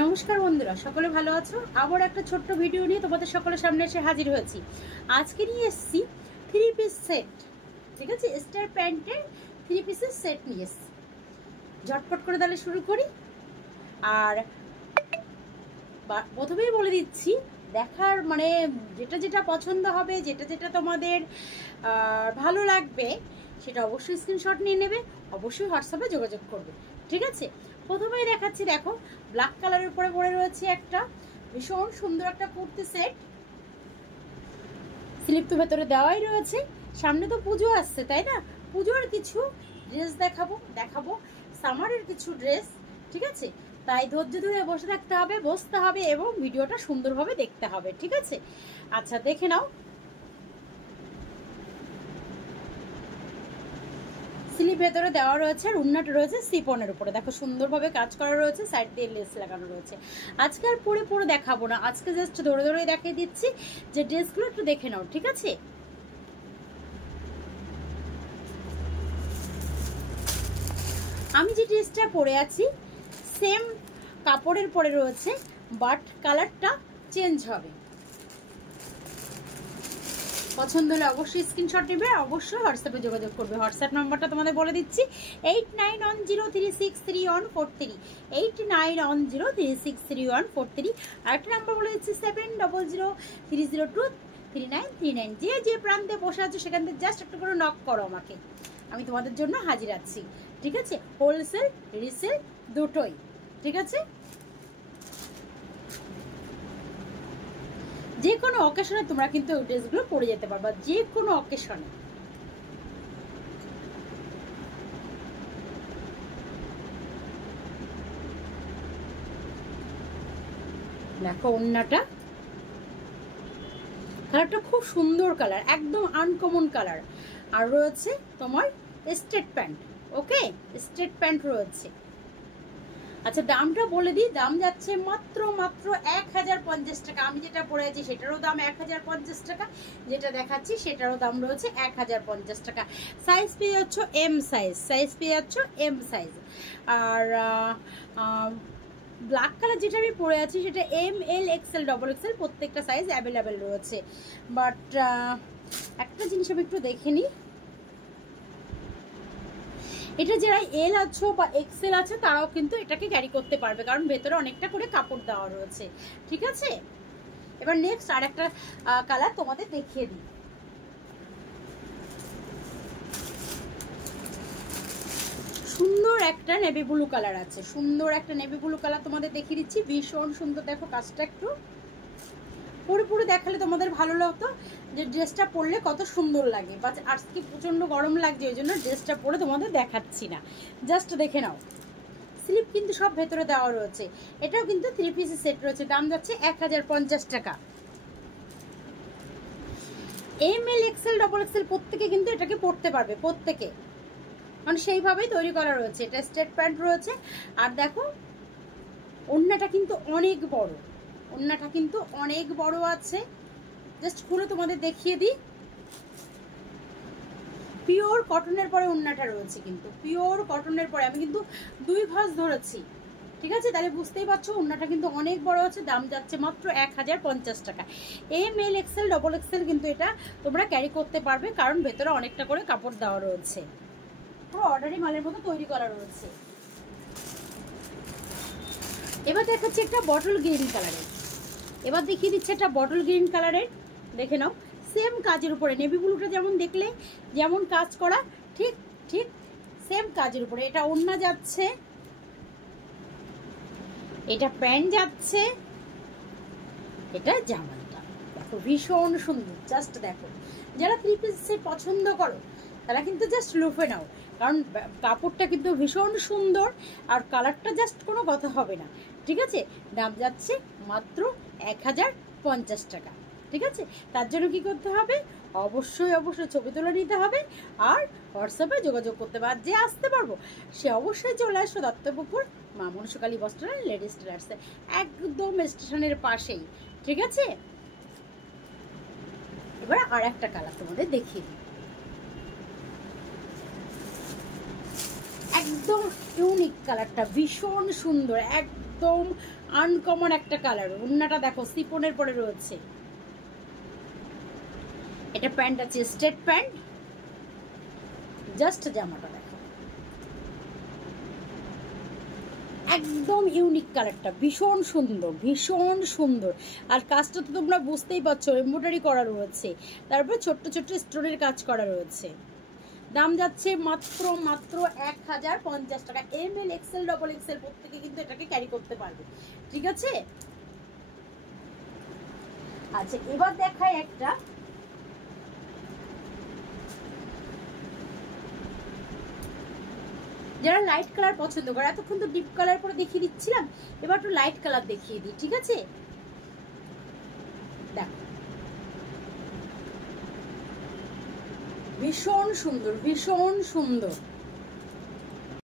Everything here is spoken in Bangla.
নমস্কার বন্ধুরা, সকলে ভালো আছো? আবার একটা ছোট্ট ভিডিও নিয়ে তোমাদের সকলের সামনে এসে হাজির হয়েছি। আজকে নিয়ে এসেছি 3 পিস সেট। ঠিক আছে, স্টার প্যান্টের 3 পিসের সেট নিয়ে এসেছি। ঝটপট করে তাহলে শুরু করি। আর প্রথমেই বলে দিচ্ছি, দেখার মানে যেটা যেটা পছন্দ হবে, যেটা যেটা তোমাদের ভালো লাগবে, সেটা অবশ্যই স্ক্রিনশট নিয়ে নেবে, অবশ্যই হোয়াটসঅ্যাপে যোগাযোগ করবে। ঠিক আছে, প্রথমেই দেখাচ্ছি। দেখো, ব্ল্যাক কালারের উপরে পরে রয়েছে একটা ভীষণ সুন্দর একটা কুর্তি সেট। স্লিপ তো ভেতরে দেওয়াই রয়েছে। সামনে তো পুজো আসছে, তাই না? পুজোর কিছু ড্রেস দেখাবো সামারের কিছু ড্রেস। ঠিক আছে, তাই ধৈর্য ধরে বসে থাকতে হবে, বসতে হবে এবং ভিডিওটা সুন্দরভাবে দেখতে হবে। ঠিক আছে, আচ্ছা দেখে নাও। স্লিপ ভেতরে দেওয়া রয়েছে আর উন্নাটা রয়েছে সিপনের উপরে। দেখো সুন্দরভাবে কাজ করা রয়েছে, সাইড দিয়ে লেস লাগানো রয়েছে। আজকে আর পরে পরে দেখাবো না, আজকে জাস্ট ধরে ধরে দেখিয়ে দিচ্ছি যে ড্রেসগুলো একটু দেখে নাও। ঠিক আছে, আমি যে ড্রেসটা পরে আছি সেম কাপড়ের পরে রয়েছে, বাট কালারটা চেঞ্জ হবে। পছন্দ হলে অবশ্যই স্ক্রিনশট নেবে, অবশ্যই হোয়াটসঅ্যাপে যোগাযোগ করবে। হোয়াটসঅ্যাপ নাম্বারটা তোমাদের বলে দিচ্ছি, 8910363143, 8910363143। আরেকটা নাম্বার বলে দিচ্ছি 7003023939। যে যে প্রান্তে বসে আছো সেখান থেকে জাস্ট একটু করে নক করো আমাকে, আমি তোমাদের জন্য হাজির আছি। ঠিক আছে, হোলসেল রিসেল দুটোই। ঠিক আছে, যে কোনো অকেশনে তোমরা কিন্তু ওই ড্রেসগুলো পরে যেতে পারবা, যে কোনো অকেশনে। দেখো ওন্নাটা, কালারটা খুব সুন্দর কালার, একদম আনকমন কালার। আর রয়েছে তোমার স্ট্রেট প্যান্ট। ওকে, স্ট্রেট প্যান্ট রয়েছে। আচ্ছা দামটা বলে দিই, দাম যাচ্ছে মাত্র 1050 টাকা। আমি যেটা পরে আছি সেটারও দাম 1050 টাকা, যেটা দেখাচ্ছি সেটারও দাম রয়েছে 1050 টাকা। সাইজ পেয়ে যাচ্ছ এম সাইজ, আর ব্ল্যাক কালার যেটা আমি পরে আছি সেটা M, L, XL, double Excel প্রত্যেকটা সাইজ অ্যাভেলেবেল রয়েছে। বাট একটা জিনিস আমি একটু দেখে নিই, এটা যারা এল আছো বা এক্সেল আছে তারাও কিন্তু এটাকে ক্যারি করতে পারবে, কারণ ভেতরে অনেকটা করে কাপড় দেওয়া রয়েছে। ঠিক আছে, এবার নেক্সট আর একটা কালার তোমাদের দেখিয়ে দিই। সুন্দর একটা নেভি ব্লু কালার আছে, সুন্দর একটা নেভি ব্লু কালার তোমাদের দেখিয়ে দিচ্ছি, ভীষণ সুন্দর। দেখো কাজটা একটু পুরো দেখালে তোমাদের ভালো লাগতো যে ড্রেসটা পরলে কত সুন্দর লাগে। বাট আজকে প্রচন্ড গরম লাগছে, ওই জন্য ড্রেসটা পরে তোমাদের দেখাচ্ছি না, জাস্ট দেখে নাও। স্লিপ কিন্তু সব ভেতরে দেওয়া রয়েছে। এটাও কিন্তু 3 পিসের সেট রয়েছে, দাম যাচ্ছে 1050 টাকা। M, L, XL, double XL প্রত্যেকে কিন্তু এটাকে পরতে পারবে, প্রত্যেকে, মানে সেইভাবেই তৈরি করা রয়েছে। এটা স্ট্রেট প্যান্ট রয়েছে। আর দেখো ওড়নাটা কিন্তু অনেক বড়, ওড়নাটা কিন্তু অনেক বড় আছে। জাস্ট খুলে তোমাদের দেখিয়ে দিই। পিওর কটনের পরে ওড়নাটা রয়েছে, কিন্তু পিওর কটনের পরে আমি কিন্তু 2 ভাঁজ ধরেছি। ঠিক আছে, তাহলে বুঝতেই পারছো ওড়নাটা কিন্তু অনেক বড় আছে। দাম যাচ্ছে মাত্র 1050 টাকা। M, L, XL, double Excel কিন্তু এটা তোমরা ক্যারি করতে পারবে, কারণ ভেতরে অনেকটা করে কাপড় দেওয়া রয়েছে, পুরো অর্ডারি মালের মতো তৈরি করা রয়েছে। এবার দেখাচ্ছি একটা বটল গ্রিন কালারের, এবার দেখিয়ে দিচ্ছে একটা বটল গ্রিন কালারের। দেখে নাও, সেম কাজের উপরে নেভি ব্লুটা যেমন দেখলে যেমন কাজ করা, ঠিক ঠিক সেম কাজের উপরে। এটা ওড়না যাচ্ছে, এটা প্যান্ট যাচ্ছে, এটা জামাটা। দেখো ভীষণ সুন্দর, জাস্ট দেখো। যারা 3 পিস সেট পছন্দ করো তারা কিন্তু জাস্ট লুফে নাও, কারণ কাপড়টা কিন্তু ভীষণ সুন্দর আর কালারটা জাস্ট কোনো কথা হবে না। ঠিক আছে, দাম যাচ্ছে মাত্র 1050 টাকা। ঠিক আছে, তার জন্য কি করতে হবে, অবশ্যই ছবি তুলে নিতে হবে আর হোয়াটসঅ্যাপে যোগাযোগ করতে হবে। আর যে আসতে পারবো সে অবশ্যই চলে আসো দত্তপুকুর মা মনসুকালী বস্ত্রালয় লেডিস টেলার্সে, একদম স্টেশনের পাশেই। ঠিক আছে, এবার আর একটা কালার তোমাদের দেখিয়ে দিই, একদম ইউনিক কালারটা, ভীষণ সুন্দর, একদম একদম আনকমন একটা কালার। ওড়নাটা দেখো সিফনের পরে রয়েছে। এটা প্যান্ট আছে স্ট্রেট প্যান্ট, জাস্ট জামাটা দেখো একদম ইউনিক কালারটা, ভীষণ সুন্দর ভীষণ সুন্দর। আর কাজটা তো তোমরা বুঝতেই পারছো, এমব্রয়ডারি করা রয়েছে, তারপর ছোট্ট ছোট্ট স্টোনের কাজ করা রয়েছে। দাম যাচ্ছে মাত্র মাত্র 1050 টাকা। M L XL double XL প্রত্যেকে কিন্তু এটাকে ক্যারি করতে পারবে, ঠিক আছে। আচ্ছা এবার দেখাই একটা, যারা লাইট কালার পছন্দ করে, এতক্ষণ তো ডিপ কালার করে দেখিয়ে দিচ্ছিলাম, এবার একটু লাইট কালার দেখিয়ে দিই, ঠিক আছে। দেখো ভীষণ সুন্দর ভীষণ সুন্দর।